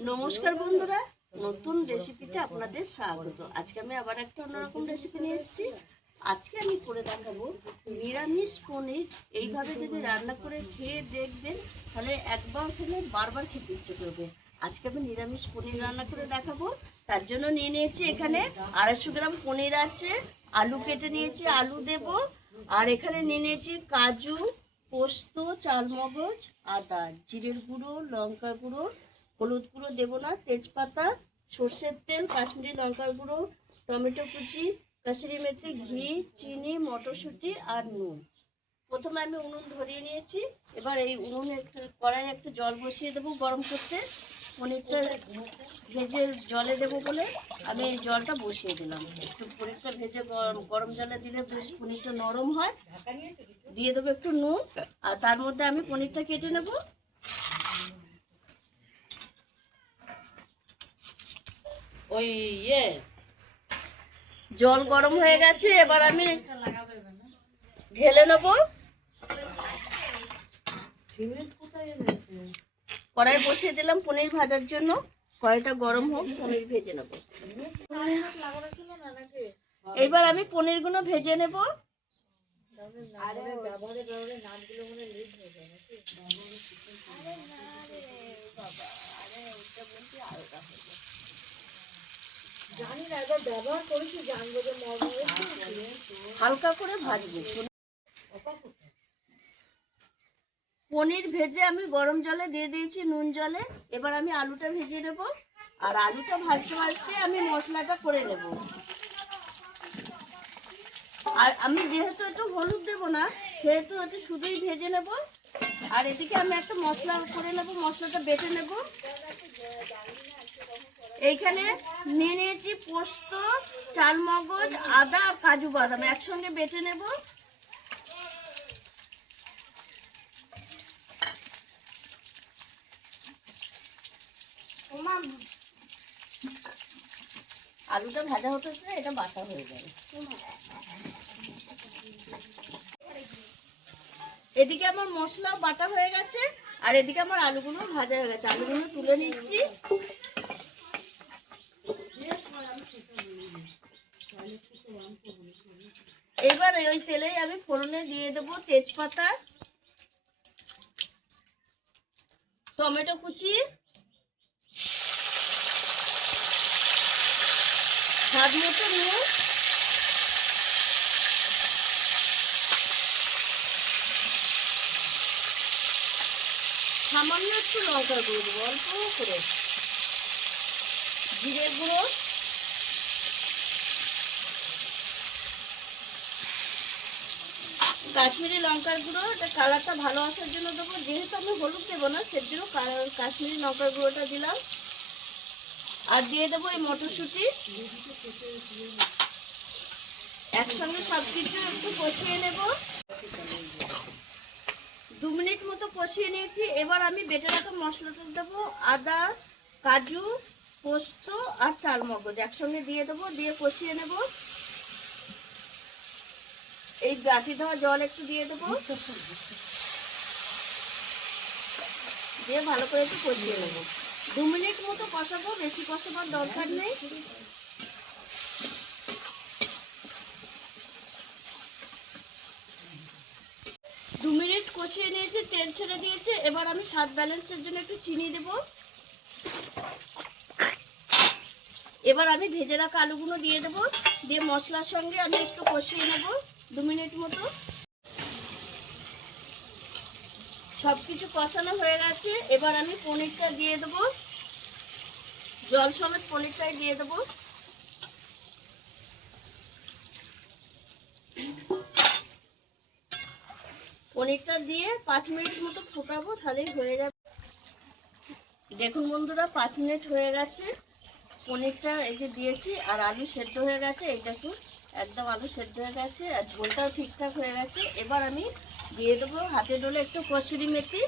নমস্কার বন্ধুরা, নতুন রেসিপিতে আপনাদের স্বাগত। আজকে আমি আবার একটা অন্যরকম রেসিপি নিয়ে এসেছি। আজকে আমি করে দেখাবো নিরামিষ পনির। এইভাবে যদি রান্না করে খেয়ে দেখবেন তাহলে একবার খেলে বারবার খেতে ইচ্ছে করবে। আজকে আমি নিরামিষ পনির রান্না করে দেখাবো। তার জন্য নিয়ে নিয়েছি এখানে 250 গ্রাম পনির আছে, আলু কেটে নিয়েছি, আলু দেব। আর এখানে নিয়ে নিয়েছি কাজু, পোস্ত, চালমগজ, আদা, জিরের গুঁড়ো, লঙ্কা গুঁড়ো, হলুদ গুঁড়ো দেবো না, তেজপাতা, সর্ষের তেল, কাশ্মীরি লঙ্কার গুঁড়ো, টমেটো কুচি, কাসুরি মেথি, ঘি, চিনি, মটরশুঁটি আর নুন। প্রথমে আমি উনুন ধরিয়ে নিয়েছি। এবার এই উনুনে কড়াই একটু জল বসিয়ে দেবো গরম করতে। পনিরটা ভেজে জলে দেবো বলে আমি এই জলটা বসিয়ে দিলাম। একটু পনিরটা ভেজে গরম জলে দিলে বেশ পনিরটা নরম হয়। দিয়ে দেবো একটু নুন, আর তার মধ্যে আমি পনিরটা কেটে নেব। ওই জল গরম হয়ে গেছে, এবার আমি ঢেলে নেব। কড়াই বসিয়ে দিলাম পনির ভাজার জন্য। কড়াইটা গরম হোক, পনির ভেজে নেব। এবার আমি পনিরগুলো ভেজে নেব। হালকা করে ভাজবো। পনির ভেজে আমি গরম জলে দিয়ে দিয়েছি, নুন জলে। এবার আমি আলুটা ভেজে নেব। আর আলুটা ভাজতে ভাজতে আমি মশলাটা করে নেব। আর আমি যেহেতু একটু হলুদ দেবো না, সেহেতু একটু শুধুই ভেজে নেব। আর এদিকে আমি একটা মশলা করে নেব, মশলাটা বেটে নেব। এইখানে নিয়ে নিয়েছি পোস্ত, চালমগজ, আদা আর কাজু বাদাম একসঙ্গে বেটে নেব। আলুটা ভাজা হতে এটা বাটা হয়ে যাবে। এদিকে আমার মশলা বাটা হয়ে গেছে, আর এদিকে আমার আলুগুলো ভাজা হয়ে গেছে। আলুগুলো তুলে নিচ্ছি। এবার ওই তেলেই আমি ফোড়নে দিয়ে দেবো তেজপাতা, টমেটো কুচি, স্বাদ মতো নুন, সামান্য একটু লঙ্কার গুঁড়ো দেবো, অল্প করে, জিরে গুঁড়ো, কাশ্মীরি লঙ্কার গুঁড়ো। এটা কালারটা ভালো আসার জন্য দেবো। যেহেতু আমি হলুদ দেবো না, সেজন্য কাশ্মীরি লঙ্কার গুঁড়োটা দিলাম। আর দিয়ে দেবো এই মটরশুঁটি। একসঙ্গে সব কিছু একটু কষিয়ে নেব। 2 মিনিট মতো কষিয়ে নিয়েছি। এবার আমি বেটে রাখা মশলাটা দেবো। আদা, কাজু, পোস্ত আর চালমগজ একসঙ্গে দিয়ে দেবো, দিয়ে কষিয়ে নেব। এই বাটি দেওয়া জল একটু দিয়ে দেবো, দিয়ে ভালো করে একটু কষিয়ে নেব। 2 মিনিট মতো কষাবো, বেশি কষাবার দরকার নেই। দু মিনিট কষিয়ে নিয়েছি, তেল ছেড়ে দিয়েছে। এবার আমি স্বাদ ব্যালেন্সের জন্য একটু চিনি দেব। এবার আমি ভেজে রাখা আলুগুলো দিয়ে দেব, দিয়ে মশলার সঙ্গে আমি একটু কষিয়ে নেব 2 মিনিট মতো। সব কিছু কষানো হয়ে গেছে। এবার আমি পনিরটা দিয়ে দেব, জল সমেত পনিরটাই দিয়ে দেব। পনিরটা দিয়ে 5 মিনিট মতো ফোটাবো, তাহলেই হয়ে যাবে। দেখুন বন্ধুরা, 5 মিনিট হয়ে গেছে। পনিরটা এই যে দিয়েছি, আর আলু সেদ্ধ হয়ে গেছে। এই দেখুন, একদম আলু সেদ্ধ হয়ে গেছে, আর ঝোলটাও ঠিকঠাক হয়ে গেছে। এবার আমি দিয়ে দেবো হাতে ডলে একটু কসুরি মেথি,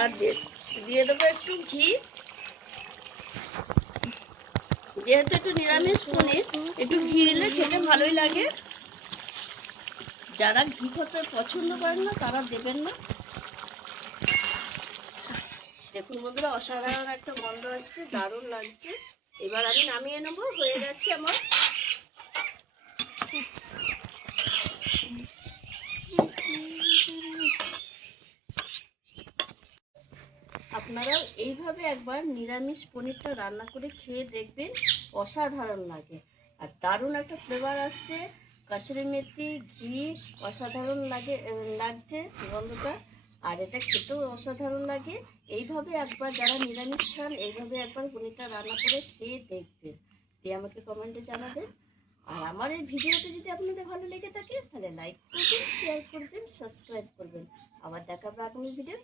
আর দিয়ে দেবো একটু ঘি। যেহেতু একটু নিরামিষ পনির, একটু ঘি দিলে খেতে ভালোই লাগে। যারা ঘি খেতে পছন্দ করেন না তারা দেবেন না। দেখুন বন্ধুরা, অসাধারণ একটা গন্ধ আসছে, দারুণ লাগছে। এবার আমি নামিয়ে নেবো, হয়ে গেছে আমার। আপনারাও এইভাবে একবার নিরামিষ পনিরটা রান্না করে খেয়ে দেখবেন, অসাধারণ লাগে। আর দারুণ একটা ফ্লেভার আসছে, কাসুরি মেথি, ঘি, অসাধারণ লাগছে গন্ধটা। আর এটা খেতেও অসাধারণ লাগে। এইভাবে একবার যারা নিরামিষ খান, এইভাবে একবার পনিরটা রান্না করে খেয়ে দেখবেন, দিয়ে আমাকে কমেন্টে জানাবেন। আর আমার এই ভিডিওটা যদি আপনাদের ভালো লেগে থাকে তাহলে লাইক করবেন, শেয়ার করবেন, সাবস্ক্রাইব করবেন। আবার দেখাবো আগামী ভিডিও।